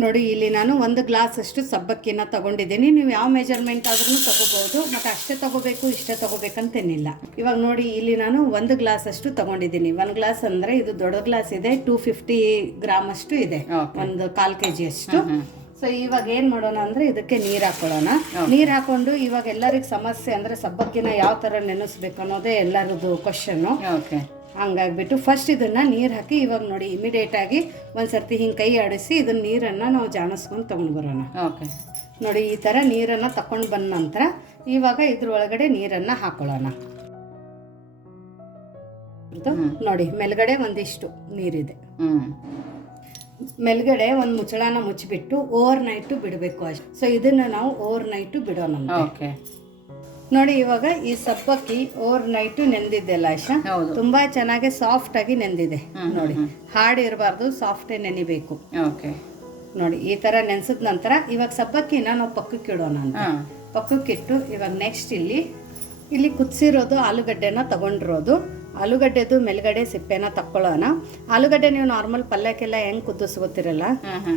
ನೋಡಿ ಇಲ್ಲಿ ನಾನು 1 ಗ್ಲಾಸ್ ಅಷ್ಟು ಸಬ್ಬಕ್ಕಿನ ತಗೊಂಡಿದ್ದೀನಿ. ನೀವು ಯಾವ ಮೆಜರ್ಮೆಂಟ್ ಆದ್ರೂ ತಗೋಬಹುದು, ಮತ್ತು ಅಷ್ಟೇ ತಗೋಬೇಕು ಇಷ್ಟೇ ತಗೋಬೇಕಂತೇನಿಲ್ಲ. ಇವಾಗ ನೋಡಿ ಇಲ್ಲಿ ನಾನು 1 ಗ್ಲಾಸ್ ಅಷ್ಟು ತಗೊಂಡಿದ್ದೀನಿ. 1 ಗ್ಲಾಸ್ ಅಂದ್ರೆ ಇದು ದೊಡ್ಡ ಗ್ಲಾಸ್ ಇದೆ, 250 ಗ್ರಾಮ್ ಅಷ್ಟು ಇದೆ, ಒಂದು 1/4 kg ಅಷ್ಟು. ಸೊ ಇವಾಗ ಏನ್ ಮಾಡೋಣ ಅಂದ್ರೆ ಇದಕ್ಕೆ ನೀರು ಹಾಕೊಳ್ಳೋಣ. ನೀರು ಹಾಕೊಂಡು ಇವಾಗ ಎಲ್ಲರಿಗೂ ಸಮಸ್ಯೆ ಅಂದ್ರೆ ಸಬ್ಬಕ್ಕಿನ ಯಾವ ತರ ನೆನೆಸ್ಬೇಕು ಅನ್ನೋದೇ ಎಲ್ಲರದು ಕ್ವಶನ್. ಹಂಗಾಗ್ಬಿಟ್ಟು ಫಸ್ಟ್ ಇದನ್ನ ನೀರು ಹಾಕಿ ಇವಾಗ ನೋಡಿ ಇಮಿಡಿಯೇಟ್ ಆಗಿ ಒಂದ್ಸರ್ತಿ ಹಿಂಗೆ ಕೈ ಆಡಿಸಿ ಇದನ್ನ ನೀರನ್ನು ನಾವು ಜಾಣಿಸ್ಕೊಂಡು ತಗೊಂಡು ಬರೋಣ. ನೋಡಿ ಈ ಥರ ನೀರನ್ನು ತಕೊಂಡು ಬಂದ ನಂತರ ಇವಾಗ ಇದ್ರೊಳಗಡೆ ನೀರನ್ನು ಹಾಕೊಳ್ಳೋಣ. ನೋಡಿ ಮೇಲ್ಗಡೆ ಒಂದಿಷ್ಟು ನೀರಿದೆ, ಮೇಲ್ಗಡೆ ಒಂದು ಮುಚ್ಚಳನ ಮುಚ್ಚಿಬಿಟ್ಟು ಓವರ್ ನೈಟು ಬಿಡಬೇಕು ಅಷ್ಟೆ. ಸೊ ಇದನ್ನ ನಾವು ಓವರ್ ನೈಟು ಬಿಡೋಣ. ನೋಡಿ ಇವಾಗ ಈ ಸಬ್ಬಕ್ಕಿ ಓವರ್ ನೈಟು ನೆಂದಿದ್ದೆಲ್ಲ ಆಶಾ, ತುಂಬಾ ಚೆನ್ನಾಗಿ ಸಾಫ್ಟ್ ಆಗಿ ನೆಂದಿದೆ. ನೋಡಿ ಹಾರ್ಡ್ ಇರಬಾರ್ದು, ಸಾಫ್ಟೇ ನೆನಿಬೇಕು. ನೋಡಿ ಈ ತರ ನೆನ್ಸಿದ ನಂತರ ಇವಾಗ ಸಬ್ಬಕ್ಕಿನ ನಾವು ಪಕ್ಕಕ್ಕೆ ಇಡೋಣ ಅಂತ. ಪಕ್ಕಕ್ಕಿಟ್ಟು ಇವಾಗ ನೆಕ್ಸ್ಟ್ ಇಲ್ಲಿ ಕುದಿಸಿರೋದು ಆಲೂಗಡ್ಡೆನ ತಗೊಂಡಿರೋದು, ಆಲೂಗಡ್ಡೆದು ಮೇಲ್ಗಡೆ ಸಿಪ್ಪೆನ ತಕ್ಕೊಳ್ಳೋಣ. ಆಲೂಗಡ್ಡೆ ನೀವು ನಾರ್ಮಲ್ ಪಲ್ಯಕ್ಕೆಲ್ಲ ಹೆಂಗ್ ಕುದಿಸ್ಕೋತಿರಲ್ಲ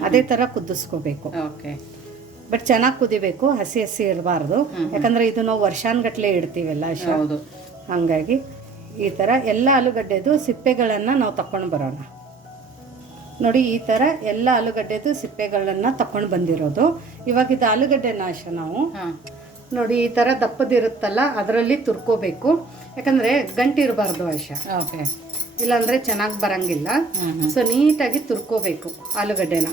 ಅದೇ ತರ ಕುದಿಸ್ಕೋಬೇಕು. ಬಟ್ ಚೆನ್ನಾಗಿ ಕುದಿಬೇಕು, ಹಸಿ ಹಸಿ ಇರಬಾರ್ದು. ಯಾಕಂದ್ರೆ ಇದು ನಾವು ವರ್ಷಾನ್ಗಟ್ಲೆ ಇಡ್ತೀವಲ್ಲ ಅಷ್ಟು, ಹಂಗಾಗಿ ಈ ತರ ಎಲ್ಲ ಆಲೂಗಡ್ಡೆದು ಸಿಪ್ಪೆಗಳನ್ನ ನಾವು ತಕೊಂಡು ಬರೋಣ. ನೋಡಿ ಈ ತರ ಎಲ್ಲ ಆಲೂಗಡ್ಡೆದು ಸಿಪ್ಪೆಗಳನ್ನ ತಕೊಂಡು ಬಂದಿರೋದು. ಇವಾಗ ಇದು ಆಲೂಗಡ್ಡೆ ನಾಶ ನಾವು ನೋಡಿ ಈ ತರ ದಪ್ಪದಿರುತ್ತಲ್ಲ ಅದರಲ್ಲಿ ತುರ್ಕೋಬೇಕು. ಯಾಕಂದ್ರೆ ಗಂಟು ಇರಬಾರ್ದು ಆಶಾ, ಇಲ್ಲಾಂದ್ರೆ ಚೆನ್ನಾಗಿ ಬರಂಗಿಲ್ಲ. ಸೊ ನೀಟಾಗಿ ತುರ್ಕೋಬೇಕು ಆಲೂಗಡ್ಡೆನ.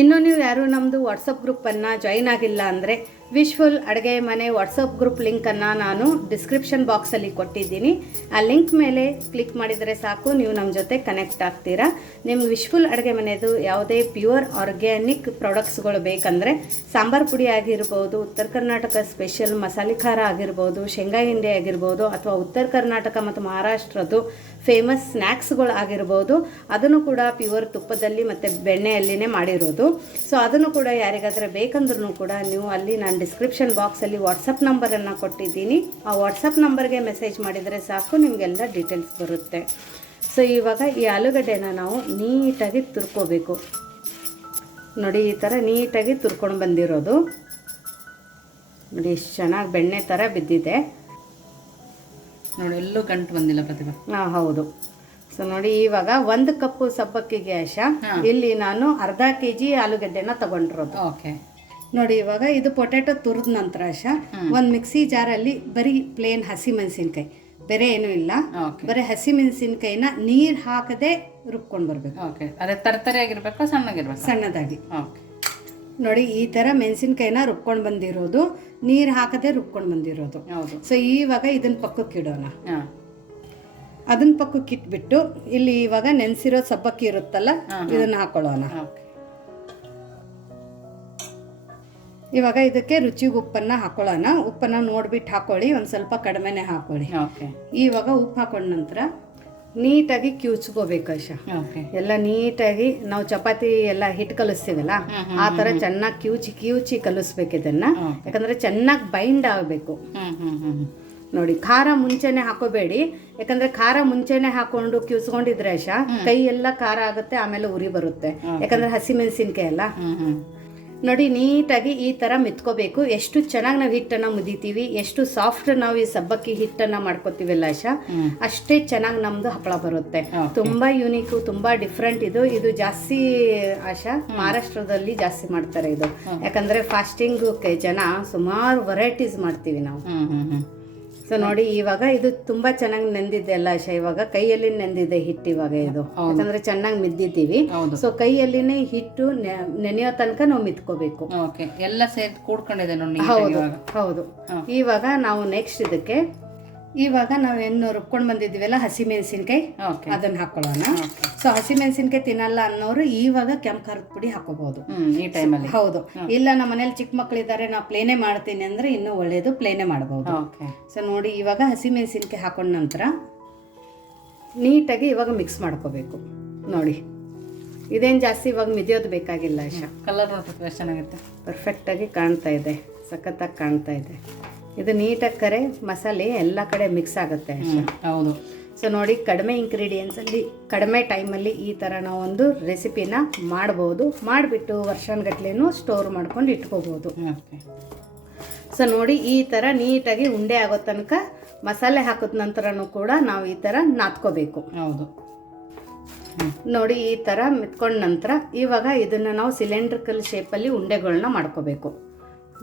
ಇನ್ನು ನೀವು ಯಾರು ನಮ್ಮದು ವಾಟ್ಸಪ್ ಗ್ರೂಪನ್ನು ಜಾಯಿನ್ ಆಗಿಲ್ಲ ಅಂದರೆ ವಿಶ್ಫುಲ್ ಅಡುಗೆ ಮನೆ ವಾಟ್ಸಪ್ ಗ್ರೂಪ್ ಲಿಂಕನ್ನು ನಾನು ಡಿಸ್ಕ್ರಿಪ್ಷನ್ ಬಾಕ್ಸಲ್ಲಿ ಕೊಟ್ಟಿದ್ದೀನಿ. ಆ ಲಿಂಕ್ ಮೇಲೆ ಕ್ಲಿಕ್ ಮಾಡಿದರೆ ಸಾಕು, ನೀವು ನಮ್ಮ ಜೊತೆ ಕನೆಕ್ಟ್ ಆಗ್ತೀರಾ. ನಿಮ್ಗೆ ವಿಶ್ಫುಲ್ ಅಡುಗೆ ಮನೆಯದು ಯಾವುದೇ ಪ್ಯೂರ್ ಆರ್ಗ್ಯಾನಿಕ್ ಪ್ರಾಡಕ್ಟ್ಸ್ಗಳು ಬೇಕಂದರೆ ಸಾಂಬಾರು ಪುಡಿ ಆಗಿರ್ಬೋದು, ಉತ್ತರ ಕರ್ನಾಟಕ ಸ್ಪೆಷಲ್ ಮಸಾಲೆ ಖಾರ ಆಗಿರ್ಬೋದು, ಶೇಂಗಾ ಹಿಂಡಿ ಆಗಿರ್ಬೋದು, ಅಥವಾ ಉತ್ತರ ಕರ್ನಾಟಕ ಮತ್ತು ಮಹಾರಾಷ್ಟ್ರದ್ದು ಫೇಮಸ್ ಸ್ನ್ಯಾಕ್ಸ್ಗಳು ಆಗಿರ್ಬೋದು, ಅದನ್ನು ಕೂಡ ಪ್ಯೂರ್ ತುಪ್ಪದಲ್ಲಿ ಮತ್ತು ಬೆಣ್ಣೆಯಲ್ಲಿನೇ ಮಾಡಿರೋದು. ಸೊ ಅದನ್ನು ಕೂಡ ಯಾರಿಗಾದರೆ ಬೇಕಂದ್ರೂ ಕೂಡ ನೀವು ಅಲ್ಲಿ ನಾನು ಡಿಸ್ಕ್ರಿಪ್ಷನ್ ಬಾಕ್ಸಲ್ಲಿ ವಾಟ್ಸಪ್ ನಂಬರನ್ನು ಕೊಟ್ಟಿದ್ದೀನಿ. ಆ ವಾಟ್ಸಪ್ ನಂಬರ್ಗೆ ಮೆಸೇಜ್ ಮಾಡಿದರೆ ಸಾಕು, ನಿಮಗೆಲ್ಲ ಡೀಟೇಲ್ಸ್ ಬರುತ್ತೆ. ಸೊ ಇವಾಗ ಈ ಆಲೂಗಡ್ಡೆನ ನಾವು ನೀಟಾಗಿ ತುರ್ಕೋಬೇಕು. ನೋಡಿ ಈ ಥರ ನೀಟಾಗಿ ತುರ್ಕೊಂಡು ಬಂದಿರೋದು. ನೋಡಿ ಎಷ್ಟು ಚೆನ್ನಾಗಿ ಬೆಣ್ಣೆ ಥರ ಬಿದ್ದಿದೆ ನೋಡಿ, ಎಲ್ಲೂ ಗಂಟು ಬಂದಿಲ್ಲ ಪ್ರತಿಭಾ. ಹೌದು. ಸೊ ನೋಡಿ ಇವಾಗ 1 ಕಪ್ ಸಬ್ಬಕ್ಕಿಗೆ ಆಶಾ ಇಲ್ಲಿ ನಾನು ಅರ್ಧ kg ಆಲೂಗಡ್ಡೆನ ತಗೊಂಡಿರೋದು. ನೋಡಿ ಇವಾಗ ಇದು ಪೊಟ್ಯಾಟೊ ತುರಿದ ನಂತರ ಆಶಾ ಒಂದು ಮಿಕ್ಸಿ ಜಾರಲ್ಲಿ ಬರೀ ಪ್ಲೇನ್ ಹಸಿ ಮೆಣಸಿನ್ಕಾಯಿ, ಬೇರೆ ಏನೂ ಇಲ್ಲ, ಬರೀ ಹಸಿ ಮೆಣಸಿನ್ಕಾಯಿನ ನೀರು ಹಾಕದೆ ರುಬ್ಕೊಂಡು ಬರಬೇಕು. ಅದೇ ತರತರಿ ಆಗಿರ್ಬೇಕು, ಸಣ್ಣಗಿರ್ಬೇಕು, ಸಣ್ಣದಾಗಿ. ನೋಡಿ ಈ ಥರ ಮೆಣಸಿನ್ಕಾಯಿನ ರುಬ್ಕೊಂಡು ಬಂದಿರೋದು, ನೀರು ಹಾಕದೆ ರುಬ್ಕೊಂಡು ಬಂದಿರೋದು. ಸೊ ಇವಾಗ ಇದನ್ನ ಪಕ್ಕಕ್ಕೆ ಇಡೋಣ. ಅದನ್ನ ಪಕ್ಕಕ್ಕೆ ಇಟ್ಬಿಟ್ಟು ಇಲ್ಲಿ ಇವಾಗ ನೆನೆಸಿರೋ ಸಬ್ಬಕ್ಕಿ ಇರುತ್ತಲ್ಲ ಇದನ್ನ ಹಾಕೊಳ್ಳೋಣ. ಇವಾಗ ಇದಕ್ಕೆ ರುಚಿಗೆ ಉಪ್ಪನ್ನ ಹಾಕೊಳ್ಳೋಣ. ಉಪ್ಪನ್ನ ನೋಡ್ಬಿಟ್ಟು ಹಾಕೊಳ್ಳಿ, ಒಂದು ಸ್ವಲ್ಪ ಕಡಿಮೆನೆ ಹಾಕೊಳ್ಳಿ. ಇವಾಗ ಉಪ್ಪು ಹಾಕೊಂಡ ನಂತರ ನೀಟಾಗಿ ಕ್ಯೂಚ್ಕೋಬೇಕು ಆಶಾ. ಎಲ್ಲ ನೀಟಾಗಿ ನಾವು ಚಪಾತಿ ಎಲ್ಲ ಹಿಟ್ಟು ಕಲಿಸ್ತೀವಲ್ಲ ಆ ಥರ ಚೆನ್ನಾಗಿ ಕ್ಯೂಚಿ ಕಲಿಸ್ಬೇಕು ಇದನ್ನ. ಯಾಕಂದ್ರೆ ಚೆನ್ನಾಗಿ ಬೈಂಡ್ ಆಗಬೇಕು. ನೋಡಿ ಖಾರ ಮುಂಚೆನೆ ಹಾಕೋಬೇಡಿ, ಯಾಕಂದ್ರೆ ಖಾರ ಮುಂಚೆನೆ ಹಾಕೊಂಡು ಕ್ಯೂಸ್ಕೊಂಡಿದ್ರೆ ಆಶಾ ಕೈ ಎಲ್ಲ ಖಾರ ಆಗುತ್ತೆ, ಆಮೇಲೆ ಉರಿ ಬರುತ್ತೆ. ಯಾಕಂದ್ರೆ ಹಸಿ ಮೆಣಸಿನ್ಕಾಯಿ ಅಲ್ಲ. ನೋಡಿ ನೀಟಾಗಿ ಈ ಥರ ಮೆತ್ಕೋಬೇಕು. ಎಷ್ಟು ಚೆನ್ನಾಗಿ ನಾವು ಹಿಟ್ಟನ್ನು ಮುದಿತೀವಿ, ಎಷ್ಟು ಸಾಫ್ಟ್ ನಾವು ಈ ಸಬ್ಬಕ್ಕಿ ಹಿಟ್ಟನ್ನು ಮಾಡ್ಕೋತೀವಲ್ಲ ಆಶಾ, ಅಷ್ಟೇ ಚೆನ್ನಾಗಿ ನಮ್ದು ಹಪ್ಪಳ ಬರುತ್ತೆ. ತುಂಬಾ ಯೂನಿಕ್, ತುಂಬಾ ಡಿಫ್ರೆಂಟ್. ಇದು ಜಾಸ್ತಿ ಆಶಾ ಮಹಾರಾಷ್ಟ್ರದಲ್ಲಿ ಜಾಸ್ತಿ ಮಾಡ್ತಾರೆ ಇದು. ಯಾಕಂದ್ರೆ ಫಾಸ್ಟಿಂಗ್ ಜನ ಸುಮಾರು ವೆರೈಟೀಸ್ ಮಾಡ್ತೀವಿ ನಾವು. ಸೊ ನೋಡಿ ಇವಾಗ ಇದು ತುಂಬಾ ಚೆನ್ನಾಗಿ ನೆಂದಿದೆ ಅಲ್ಲ ಆಶಾ. ಇವಾಗ ಕೈಯಲ್ಲಿ ನೆಂದಿದೆ ಹಿಟ್ಟು ಇವಾಗ ಇದು, ಯಾಕಂದ್ರೆ ಚೆನ್ನಾಗಿ ಮಿದ್ದಿದ್ದೀವಿ. ಸೊ ಕೈಯಲ್ಲಿನೇ ಹಿಟ್ಟು ನೆನೆಯೋ ತನಕ ನಾವು ಮಿತ್ಕೋಬೇಕು. ಎಲ್ಲ ಸೇರಿ ಕೂಡ್ಕೊಂಡಿದೆ ನೋಡಿ. ಹೌದು. ಇವಾಗ ನಾವು ನೆಕ್ಸ್ಟ್ ಇದಕ್ಕೆ ಇವಾಗ ನಾವೇನು ರುಬ್ಕೊಂಡು ಬಂದಿದ್ದೀವಲ್ಲ ಹಸಿ ಮೆಣಸಿನ್ಕಾಯಿ ಅದನ್ನ ಹಾಕೊಳ್ಳೋಣ. ಸೊ ಹಸಿ ಮೆಣಸಿನ್ಕಾಯಿ ತಿನ್ನಲ್ಲ ಅನ್ನೋರು ಇವಾಗ ಕೆಂಪು ಖಾರದ ಪುಡಿ ಹಾಕೋಬಹುದು ಈ ಟೈಮಲ್ಲಿ. ಹೌದು. ಇಲ್ಲ ನಮ್ಮ ಮನೇಲಿ ಚಿಕ್ಕ ಮಕ್ಕಳಿದ್ದಾರೆ, ನಾ ಪ್ಲೇನೇ ಮಾಡ್ತೀನಿ ಅಂದ್ರೆ ಇನ್ನೂ ಒಳ್ಳೇದು, ಪ್ಲೇನೇ ಮಾಡಬಹುದು. ಸೊ ನೋಡಿ ಇವಾಗ ಹಸಿ ಮೆಣಸಿನ್ಕಾಯಿ ಹಾಕೊಂಡ ನಂತರ ನೀಟಾಗಿ ಇವಾಗ ಮಿಕ್ಸ್ ಮಾಡ್ಕೋಬೇಕು. ನೋಡಿ ಇದೇನು ಜಾಸ್ತಿ ಇವಾಗ ಮಿದಿಯೋದು ಬೇಕಾಗಿಲ್ಲ ಆಶಾ. ಕಲರ್ ಚೆನ್ನಾಗಿರುತ್ತೆ, ಪರ್ಫೆಕ್ಟಾಗಿ ಕಾಣ್ತಾ ಇದೆ, ಸಖತ್ತಾಗಿ ಕಾಣ್ತಾ ಇದೆ. ಇದು ನೀಟಾಗಿ ಮಸಾಲೆ ಎಲ್ಲ ಕಡೆ ಮಿಕ್ಸ್ ಆಗುತ್ತೆ. ಹೌದು. ಸೊ ನೋಡಿ ಕಡಿಮೆ ಇಂಗ್ರೀಡಿಯೆಂಟ್ಸಲ್ಲಿ ಕಡಿಮೆ ಟೈಮಲ್ಲಿ ಈ ಥರ ನಾವೊಂದು ರೆಸಿಪಿನ ಮಾಡ್ಬೋದು. ಮಾಡಿಬಿಟ್ಟು ವರ್ಷಾನುಗಟ್ಲೆನೂ ಸ್ಟೋರ್ ಮಾಡ್ಕೊಂಡು ಇಟ್ಕೋಬೋದು. ಸೊ ನೋಡಿ, ಈ ಥರ ನೀಟಾಗಿ ಉಂಡೆ ಆಗೋ ತನಕ ಮಸಾಲೆ ಹಾಕಿದ ನಂತರನೂ ಕೂಡ ನಾವು ಈ ಥರ ನಾದ್ಕೋಬೇಕು. ಹೌದು. ನೋಡಿ, ಈ ಥರ ಮೆತ್ಕೊಂಡ ನಂತರ ಇವಾಗ ಇದನ್ನು ನಾವು ಸಿಲಿಂಡ್ರಿಕಲ್ ಶೇಪಲ್ಲಿ ಉಂಡೆಗಳನ್ನ ಮಾಡ್ಕೋಬೇಕು.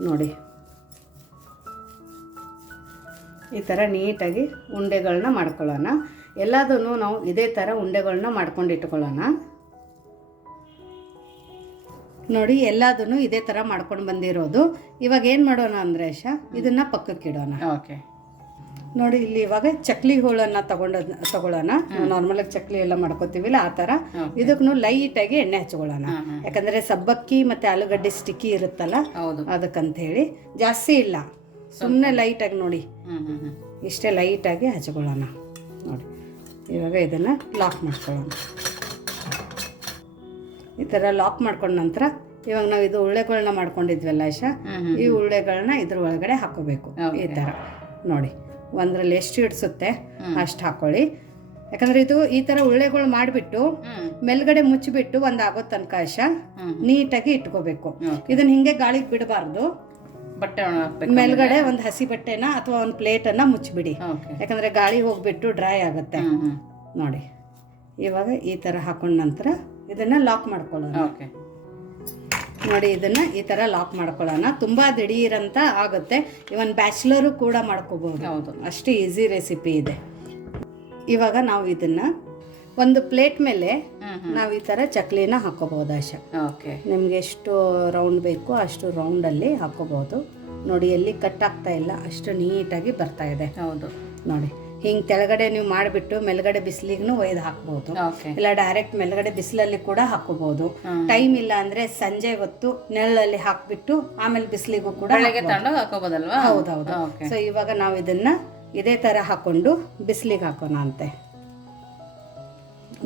ನೋಡಿ, ಈ ಥರ ನೀಟಾಗಿ ಉಂಡೆಗಳನ್ನ ಮಾಡ್ಕೊಳ್ಳೋಣ. ಎಲ್ಲದನ್ನು ನಾವು ಇದೇ ಥರ ಉಂಡೆಗಳನ್ನ ಮಾಡ್ಕೊಂಡು ಇಟ್ಕೊಳ್ಳೋಣ. ನೋಡಿ, ಎಲ್ಲದನ್ನು ಇದೇ ಥರ ಮಾಡ್ಕೊಂಡು ಬಂದಿರೋದು. ಇವಾಗ ಏನು ಮಾಡೋಣ ಅಂದರೆ ಇದನ್ನು ಪಕ್ಕಕ್ಕೆ ಇಡೋಣ. ಓಕೆ. ನೋಡಿ, ಇಲ್ಲಿ ಇವಾಗ ಚಕ್ಲಿ ಹೋಳನ್ನು ತಗೊಳ್ಳೋಣ. ನಾರ್ಮಲಾಗಿ ಚಕ್ಲಿ ಎಲ್ಲ ಮಾಡ್ಕೋತೀವಿಲ್ಲ ಆ ಥರ. ಇದಕ್ಕೂ ಲೈಟಾಗಿ ಎಣ್ಣೆ ಹಚ್ಕೊಳ್ಳೋಣ. ಯಾಕಂದರೆ ಸಬ್ಬಕ್ಕಿ ಮತ್ತು ಆಲೂಗಡ್ಡೆ ಸ್ಟಿಕ್ಕಿ ಇರುತ್ತಲ್ಲ, ಅದಕ್ಕಂತ ಹೇಳಿ ಜಾಸ್ತಿ ಇಲ್ಲ, ಸುಮ್ಮನೆ ಲೈಟಾಗಿ ನೋಡಿ ಇಷ್ಟೇ ಲೈಟಾಗಿ ಹಚ್ಕೊಳ್ಳೋಣ. ನೋಡಿ, ಇವಾಗ ಇದನ್ನು ಲಾಕ್ ಮಾಡ್ಕೊಳ್ಳೋಣ. ಈ ಥರ ಲಾಕ್ ಮಾಡ್ಕೊಂಡ ನಂತರ ಇವಾಗ ನಾವು ಇದು ಉಳ್ಳೆಗಳನ್ನ ಮಾಡ್ಕೊಂಡಿದ್ವಲ್ಲ ಈ ಉಳ್ಳೆಗಳನ್ನ ಇದ್ರ ಒಳಗಡೆ ಹಾಕೋಬೇಕು. ಈ ಥರ ನೋಡಿ, ಒಂದರಲ್ಲಿ ಎಷ್ಟು ಹಿಡಿಸುತ್ತೆ ಅಷ್ಟು ಹಾಕೊಳ್ಳಿ. ಯಾಕಂದ್ರೆ ಇದು ಈ ಥರ ಉಳ್ಳೆಗಳು ಮಾಡಿಬಿಟ್ಟು ಮೇಲ್ಗಡೆ ಮುಚ್ಚಿಬಿಟ್ಟು ಒಂದು ಆಗೋ ತನಕ ನೀಟಾಗಿ ಇಟ್ಕೋಬೇಕು. ಇದನ್ನ ಹಿಂಗೆ ಗಾಳಿಗೆ ಬಿಡಬಾರ್ದು. ಬಟ್ಟೆ ಮೇಲ್ಗಡೆ ಒಂದು ಹಸಿ ಬಟ್ಟೆನ ಅಥವಾ ಒಂದು ಪ್ಲೇಟನ್ನು ಮುಚ್ಚಿಬಿಡಿ. ಯಾಕಂದರೆ ಗಾಳಿ ಹೋಗ್ಬಿಟ್ಟು ಡ್ರೈ ಆಗುತ್ತೆ. ನೋಡಿ, ಇವಾಗ ಈ ಥರ ಹಾಕೊಂಡ ನಂತರ ಇದನ್ನು ಲಾಕ್ ಮಾಡ್ಕೊಳ್ಳೋಣ. ನೋಡಿ, ಇದನ್ನು ಈ ಥರ ಲಾಕ್ ಮಾಡ್ಕೊಳ್ಳೋಣ. ತುಂಬ ದಿಢೀರಂತ ಆಗುತ್ತೆ. ಇವನ್ ಬ್ಯಾಚುಲರು ಕೂಡ ಮಾಡ್ಕೋಬಹುದು. ಹೌದು, ಅಷ್ಟು ಈಸಿ ರೆಸಿಪಿ ಇದೆ. ಇವಾಗ ನಾವು ಇದನ್ನು ಒಂದು ಪ್ಲೇಟ್ ಮೇಲೆ ನಾವು ಈ ಥರ ಚಕ್ಲಿನ ಹಾಕೋಬಹುದು. ನಿಮ್ಗೆ ಎಷ್ಟು ರೌಂಡ್ ಬೇಕು ಅಷ್ಟು ರೌಂಡಲ್ಲಿ ಹಾಕೋಬಹುದು. ನೋಡಿ, ಎಲ್ಲಿ ಕಟ್ ಆಗ್ತಾ ಇಲ್ಲ, ಅಷ್ಟು ನೀಟಾಗಿ ಬರ್ತಾ ಇದೆ. ಹೌದು, ನೋಡಿ, ಹಿಂಗೆ ಕೆಳಗಡೆ ನೀವು ಮಾಡಿಬಿಟ್ಟು ಮೇಲ್ಗಡೆ ಬಿಸಿಲಿಗೂ ಒಯ್ದು ಹಾಕ್ಬೋದು. ಇಲ್ಲ ಡೈರೆಕ್ಟ್ ಮೇಲ್ಗಡೆ ಬಿಸಿಲಲ್ಲಿ ಕೂಡ ಹಾಕೋಬಹುದು. ಟೈಮ್ ಇಲ್ಲ ಅಂದ್ರೆ ಸಂಜೆ ಹೊತ್ತು ನೆರಳಲ್ಲಿ ಹಾಕ್ಬಿಟ್ಟು ಆಮೇಲೆ ಬಿಸಿಲಿಗೂ ಕೂಡ ಹಾಕೋಬಹುದಲ್ವಾ? ಹೌದೌದು. ಸೊ ಇವಾಗ ನಾವು ಇದನ್ನ ಇದೇ ತರ ಹಾಕೊಂಡು ಬಿಸಿಲಿಗೆ ಹಾಕೋಣ ಅಂತೆ.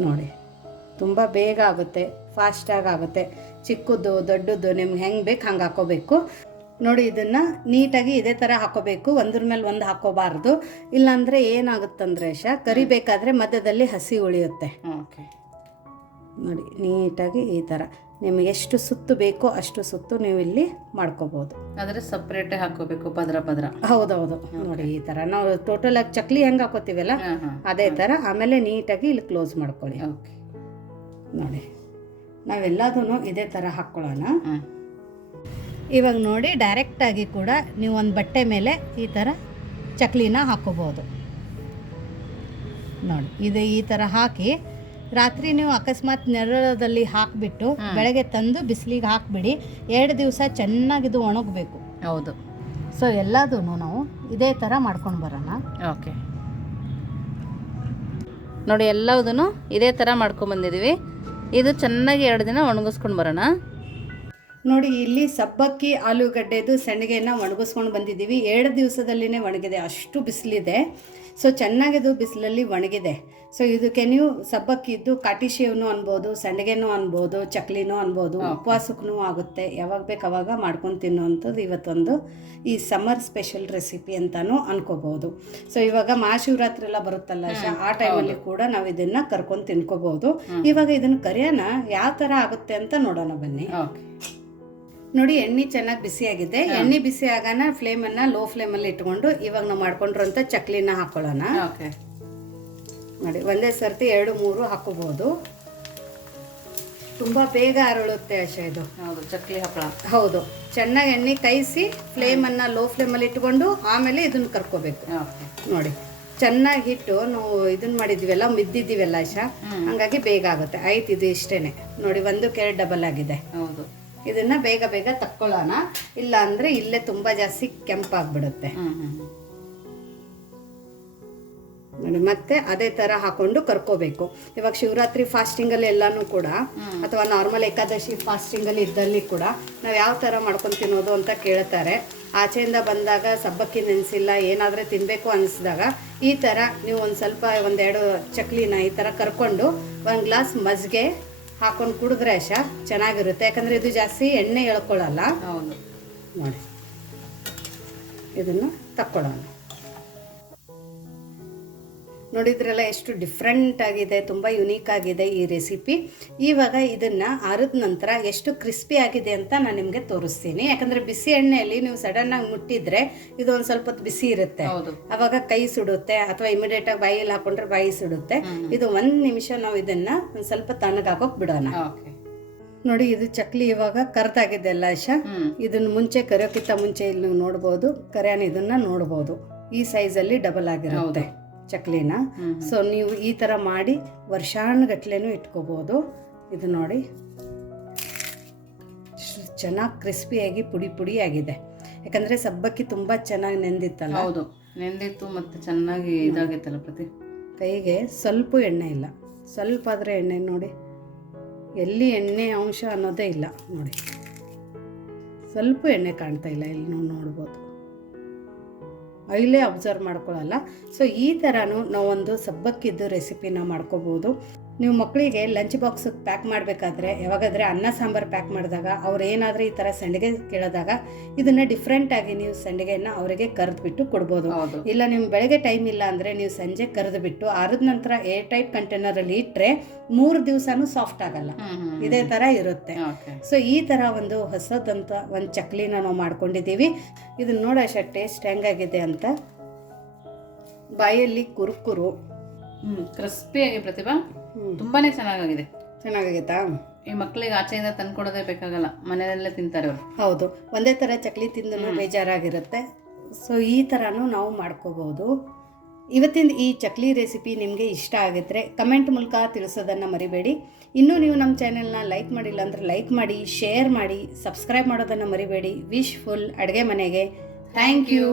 ನೋಡಿ, ತುಂಬ ಬೇಗ ಆಗುತ್ತೆ, ಫಾಸ್ಟಾಗಿ ಆಗುತ್ತೆ. ಚಿಕ್ಕದು ದೊಡ್ಡದು ನಿಮ್ಗೆ ಹೆಂಗೆ ಬೇಕು ಹಂಗೆ ಹಾಕೋಬೇಕು. ನೋಡಿ, ಇದನ್ನು ನೀಟಾಗಿ ಇದೇ ಥರ ಹಾಕೋಬೇಕು, ಒಂದ್ರ ಮೇಲೆ ಒಂದು ಹಾಕೋಬಾರ್ದು. ಇಲ್ಲಾಂದರೆ ಏನಾಗುತ್ತಂದ್ರೆ ಕರಿಬೇಕಾದ್ರೆ ಮಧ್ಯದಲ್ಲಿ ಹಸಿ ಉಳಿಯುತ್ತೆ. ನೋಡಿ, ನೀಟಾಗಿ ಈ ಥರ ನಿಮಗೆ ಎಷ್ಟು ಸುತ್ತು ಬೇಕೋ ಅಷ್ಟು ಸುತ್ತು ನೀವು ಇಲ್ಲಿ ಮಾಡ್ಕೋಬೋದು. ಆದರೆ ಸಪ್ರೇಟೇ ಹಾಕೋಬೇಕು, ಪದರ ಪದರ. ಹೌದೌದು. ನೋಡಿ, ಈ ಥರ ನಾವು ಟೋಟಲ್ ಆಗಿ ಚಕ್ಲಿ ಹೆಂಗೆ ಹಾಕೋತೀವಲ್ಲ ಅದೇ ಥರ. ಆಮೇಲೆ ನೀಟಾಗಿ ಇಲ್ಲಿ ಕ್ಲೋಸ್ ಮಾಡ್ಕೊಳ್ಳಿ. ನೋಡಿ, ನಾವೆಲ್ಲದೂ ಇದೇ ಥರ ಹಾಕ್ಕೊಳ್ಳೋಣ. ಇವಾಗ ನೋಡಿ, ಡೈರೆಕ್ಟಾಗಿ ಕೂಡ ನೀವು ಒಂದು ಬಟ್ಟೆ ಮೇಲೆ ಈ ಥರ ಚಕ್ಲಿನ ಹಾಕೋಬೋದು. ನೋಡಿ, ಇದು ಈ ಥರ ಹಾಕಿ ರಾತ್ರಿ ನೀವು ಅಕಸ್ಮಾತ್ ನೆರಳದಲ್ಲಿ ಹಾಕಿಬಿಟ್ಟು ಬೆಳಗ್ಗೆ ತಂದು ಬಿಸಿಲಿಗೆ ಹಾಕಿಬಿಡಿ. 2 ದಿವಸ ಚೆನ್ನಾಗಿದು ಒಣಗಬೇಕು. ಹೌದು. ಸೊ ಎಲ್ಲದೂ ನಾವು ಇದೇ ಥರ ಮಾಡ್ಕೊಂಡು ಬರೋಣ. ಓಕೆ. ನೋಡಿ, ಎಲ್ಲದೂ ಇದೇ ಥರ ಮಾಡ್ಕೊಂಬಂದಿದ್ದೀವಿ. ಇದು ಚೆನ್ನಾಗಿ 2 ದಿನ ಒಣಗಿಸ್ಕೊಂಡು ಬರೋಣ. ನೋಡಿ, ಇಲ್ಲಿ ಸಬ್ಬಕ್ಕಿ ಆಲೂಗಡ್ಡೆದು ಸೆಣಗೆನ ಒಣಗಿಸ್ಕೊಂಡು ಬಂದಿದ್ದೀವಿ. 2 ದಿವಸದಲ್ಲಿನೇ ಒಣಗಿದೆ, ಅಷ್ಟು ಬಿಸಿಲಿದೆ. ಸೊ ಚೆನ್ನಾಗಿದು ಬಿಸಿಲಲ್ಲಿ ಒಣಗಿದೆ. ಸೊ ಇದಕ್ಕೆ ನೀವು ಸಬ್ಬಕ್ಕಿದ್ದು ಕಾಟಿ ಶೇವ್ನು ಅನ್ಬೋದು, ಸಂಡಿಗೆನೂ ಅನ್ಬೋದು, ಚಕ್ಲಿನೂ ಅನ್ಬೋದು, ಉಪವಾಸಕ್ಕೂ ಆಗುತ್ತೆ. ಯಾವಾಗ ಬೇಕು ಅವಾಗ ಮಾಡ್ಕೊಂಡು ತಿನ್ನೋವಂಥದ್ದು ಇವತ್ತೊಂದು ಈ ಸಮ್ಮರ್ ಸ್ಪೆಷಲ್ ರೆಸಿಪಿ ಅಂತಲೂ ಅನ್ಕೋಬೋದು. ಸೊ ಇವಾಗ ಮಹಾಶಿವರಾತ್ರಿ ಎಲ್ಲ ಬರುತ್ತಲ್ಲ ಆ ಟೈಮಲ್ಲಿ ಕೂಡ ನಾವು ಇದನ್ನು ಕರ್ಕೊಂಡು ತಿನ್ಕೋಬೋದು. ಇವಾಗ ಇದನ್ನು ಕರಿಯೋಣ ಯಾವ ಥರ ಆಗುತ್ತೆ ಅಂತ ನೋಡೋಣ ಬನ್ನಿ. ನೋಡಿ, ಎಣ್ಣೆ ಚೆನ್ನಾಗಿ ಬಿಸಿಯಾಗಿದೆ. ಎಣ್ಣೆ ಬಿಸಿ ಆಗೋಣ ಫ್ಲೇಮನ್ನು ಲೋ ಫ್ಲೇಮಲ್ಲಿ ಇಟ್ಕೊಂಡು ಇವಾಗ ನಾವು ಮಾಡ್ಕೊಂಡಿರೋಂಥ ಚಕ್ಲಿನ ಹಾಕೊಳ್ಳೋಣ. ನೋಡಿ, ಒಂದೇ ಸರ್ತಿ 2-3 ಹಾಕೋಬಹುದು. ತುಂಬ ಬೇಗ ಅರಳುತ್ತೆ ಇದು. ಹೌದು, ಚಕ್ಲಿ ಹಪ್ಪಳ. ಹೌದು, ಚೆನ್ನಾಗಿ ಎಣ್ಣೆ ಕಾಯಿಸಿ ಫ್ಲೇಮನ್ನು ಲೋ ಫ್ಲೇಮಲ್ಲಿ ಇಟ್ಕೊಂಡು ಆಮೇಲೆ ಇದನ್ನು ಕರ್ಕೋಬೇಕು. ನೋಡಿ, ಚೆನ್ನಾಗಿ ಹಿಟ್ಟು ನಾವು ಇದನ್ನ ಮಾಡಿದ್ವಿಲ್ಲ, ಮಿದ್ದಿದ್ದೀವಲ್ಲ ಹಂಗಾಗಿ ಬೇಗ ಆಗುತ್ತೆ. ಆಯ್ತು, ಇದು ಇಷ್ಟೇನೆ. ನೋಡಿ, 1 ಡಬಲ್ ಆಗಿದೆ. ಹೌದು, ಇದನ್ನ ಬೇಗ ಬೇಗ ತಕ್ಕೊಳ್ಳೋಣ. ಇಲ್ಲ ಅಂದ್ರೆ ಇಲ್ಲೇ ತುಂಬಾ ಜಾಸ್ತಿ ಕೆಂಪಾಗ್ಬಿಡುತ್ತೆ. ನೋಡಿ, ಮತ್ತೆ ಅದೇ ತರ ಹಾಕೊಂಡು ಕರ್ಕೋಬೇಕು. ಇವಾಗ ಶಿವರಾತ್ರಿ ಫಾಸ್ಟಿಂಗ್ ಅಲ್ಲಿ ಎಲ್ಲಾನು ಕೂಡ ಅಥವಾ ನಾರ್ಮಲ್ ಏಕಾದಶಿ ಫಾಸ್ಟಿಂಗ್ ಅಲ್ಲಿ ಇದ್ದಲ್ಲಿ ಕೂಡ ನಾವು ಯಾವ ತರ ಮಾಡ್ಕೊಂಡು ತಿನ್ನೋದು ಅಂತ ಕೇಳ್ತಾರೆ. ಆಚೆಯಿಂದ ಬಂದಾಗ ಸಬ್ಬಕ್ಕಿ ನೆನೆಸಿಲ್ಲ ಏನಾದ್ರೆ ತಿನ್ಬೇಕು ಅನಿಸಿದಾಗ ಈ ತರ ನೀವು ಒಂದು ಸ್ವಲ್ಪ 1-2 ಚಕ್ಲಿನ ಈ ತರ ಕರ್ಕೊಂಡು 1 ಗ್ಲಾಸ್ ಮಜ್ಜಿಗೆ ಹಾಕೊಂಡು ಕುಡಿದ್ರೆ ಚೆನ್ನಾಗಿರುತ್ತೆ. ಯಾಕಂದ್ರೆ ಇದು ಜಾಸ್ತಿ ಎಣ್ಣೆ ಎಳ್ಕೊಳ್ಳಲ್ಲ. ಹೌದು. ನೋಡಿ, ಇದನ್ನು ತಕ್ಕೊಳ್ಳೋಣ. ನೋಡಿದ್ರಲ್ಲ ಎಷ್ಟು ಡಿಫ್ರೆಂಟ್ ಆಗಿದೆ, ತುಂಬ ಯುನೀಕ್ ಆಗಿದೆ ಈ ರೆಸಿಪಿ. ಇವಾಗ ಇದನ್ನು ಆರಿದ ನಂತರ ಎಷ್ಟು ಕ್ರಿಸ್ಪಿ ಆಗಿದೆ ಅಂತ ನಾನು ನಿಮಗೆ ತೋರಿಸ್ತೀನಿ. ಯಾಕಂದರೆ ಬಿಸಿ ಎಣ್ಣೆಯಲ್ಲಿ ನೀವು ಸಡನ್ನಾಗಿ ಮುಟ್ಟಿದ್ರೆ ಇದು ಒಂದು ಸ್ವಲ್ಪ ಹೊತ್ತು ಬಿಸಿ ಇರುತ್ತೆ, ಅವಾಗ ಕೈ ಸುಡುತ್ತೆ, ಅಥವಾ ಇಮಿಡಿಯೇಟಾಗಿ ಬಾಯಲ್ಲಿ ಹಾಕೊಂಡ್ರೆ ಬಾಯಿ ಸುಡುತ್ತೆ. ಇದು 1 ನಿಮಿಷ ನಾವು ಇದನ್ನು ಒಂದು ಸ್ವಲ್ಪ ತಣ್ಣಗಾಕೋಕೆ ಬಿಡೋಣ. ನೋಡಿ ಇದು ಚಕ್ಲಿ ಇವಾಗ ಕರ್ದಾಗಿದೆ ಅಲ್ಲ ಆಶಾ. ಇದನ್ನ ಮುಂಚೆ ಕರಿಯೋಕ್ಕಿಂತ ಮುಂಚೆ ಇಲ್ಲಿ ನೀವು ನೋಡ್ಬೋದು, ಕರಿಯಾನ ಇದನ್ನ ನೋಡ್ಬೋದು, ಈ ಸೈಜಲ್ಲಿ ಡಬಲ್ ಆಗಿರುತ್ತೆ ಚಕ್ಲಿನ. ಸೊ ನೀವು ಈ ಥರ ಮಾಡಿ ವರ್ಷಾನುಗಟ್ಲೆನೂ ಇಟ್ಕೋಬೋದು. ಇದು ನೋಡಿ ಚೆನ್ನಾಗಿ ಕ್ರಿಸ್ಪಿಯಾಗಿ ಪುಡಿ ಪುಡಿ ಆಗಿದೆ. ಯಾಕಂದರೆ ಸಬ್ಬಕ್ಕಿ ತುಂಬ ಚೆನ್ನಾಗಿ ನೆಂದಿತ್ತಲ್ಲ. ಹೌದು, ನೆಂದಿತ್ತು ಮತ್ತು ಚೆನ್ನಾಗಿ ಇದಾಗಿತ್ತಲ್ಲ. ಪ್ರತಿ ಕೈಗೆ ಸ್ವಲ್ಪ ಎಣ್ಣೆ ಇಲ್ಲ, ಸ್ವಲ್ಪ ಆದರೆ ಎಣ್ಣೆ ನೋಡಿ, ಎಲ್ಲಿ ಎಣ್ಣೆ ಅಂಶ ಅನ್ನೋದೇ ಇಲ್ಲ ನೋಡಿ, ಸ್ವಲ್ಪ ಎಣ್ಣೆ ಕಾಣ್ತಾ ಇಲ್ಲ, ಇಲ್ಲಿ ನೀವು ನೋಡ್ಬೋದು, ಐಲೇ ಅಬ್ಸರ್ವ್ ಮಾಡ್ಕೊಳ್ಳಲ್ಲ. ಸೊ ಈ ಥರನೂ ನಾವೊಂದು ಸಬ್ಬಕ್ಕಿದ್ದು ರೆಸಿಪಿನ ಮಾಡ್ಕೋಬೋದು. ನೀವು ಮಕ್ಕಳಿಗೆ ಲಂಚ್ ಬಾಕ್ಸಿಗೆ ಪ್ಯಾಕ್ ಮಾಡಬೇಕಾದ್ರೆ, ಯಾವಾಗಾದರೆ ಅನ್ನ ಸಾಂಬಾರು ಪ್ಯಾಕ್ ಮಾಡಿದಾಗ ಅವ್ರು ಏನಾದರೂ ಈ ಥರ ಸಂಡಿಗೆ ಕೇಳಿದಾಗ ಇದನ್ನು ಡಿಫ್ರೆಂಟಾಗಿ ನೀವು ಸಂಡಿಗೆಯನ್ನು ಅವರಿಗೆ ಕರೆದುಬಿಟ್ಟು ಕೊಡ್ಬೋದು. ಇಲ್ಲ ನಿಮ್ಮ ಬೆಳಗ್ಗೆ ಟೈಮ್ ಇಲ್ಲ ಅಂದರೆ ನೀವು ಸಂಜೆ ಕರೆದುಬಿಟ್ಟು ಆರಿದ ನಂತರ ಏರ್ ಟೈಟ್ ಕಂಟೈನರಲ್ಲಿ ಇಟ್ಟರೆ 3 ದಿವಸನೂ ಸಾಫ್ಟ್ ಆಗಲ್ಲ, ಇದೇ ಥರ ಇರುತ್ತೆ. ಸೊ ಈ ಥರ ಒಂದು ಹೊಸದಂತ ಒಂದು ಚಕ್ಲಿನ ನಾವು ಮಾಡ್ಕೊಂಡಿದ್ದೀವಿ. ಇದನ್ನ ನೋಡೋಷ್ಟ ಟೇಸ್ಟ್ ಹೆಂಗಾಗಿದೆ ಅಂತ. ಬಾಯಲ್ಲಿ ಕುರುಕುರು, ಕ್ರಿಸ್ಪಿಯಾಗಿ ಪ್ರತಿಭಾ ತುಂಬಾನೇ ಚೆನ್ನಾಗಿದೆ. ಚೆನ್ನಾಗೈತಾ? ಈ ಮಕ್ಕಳಿಗೆ ಆಚೆಯಿಂದ ತಂದ್ಕೊಡೋದೇ ಬೇಕಾಗಲ್ಲ, ಮನೆಯಲ್ಲೇ ತಿಂತಾರೆ ಅವರು. ಹೌದು, ಒಂದೇ ಥರ ಚಕ್ಲಿ ತಿಂದು ಬೇಜಾರಾಗಿರುತ್ತೆ. ಸೊ ಈ ಥರನೂ ನಾವು ಮಾಡ್ಕೋಬೋದು. ಇವತ್ತಿನ ಈ ಚಕ್ಲಿ ರೆಸಿಪಿ ನಿಮಗೆ ಇಷ್ಟ ಆಗಿದ್ರೆ ಕಮೆಂಟ್ ಮೂಲಕ ತಿಳಿಸೋದನ್ನು ಮರಿಬೇಡಿ. ಇನ್ನೂ ನೀವು ನಮ್ಮ ಚಾನೆಲ್ನ ಲೈಕ್ ಮಾಡಿಲ್ಲ ಅಂದರೆ ಲೈಕ್ ಮಾಡಿ, ಶೇರ್ ಮಾಡಿ, ಸಬ್ಸ್ಕ್ರೈಬ್ ಮಾಡೋದನ್ನು ಮರಿಬೇಡಿ. ವಿಶ್ ಫುಲ್ ಅಡುಗೆ ಮನೆಗೆ ಥ್ಯಾಂಕ್ ಯು.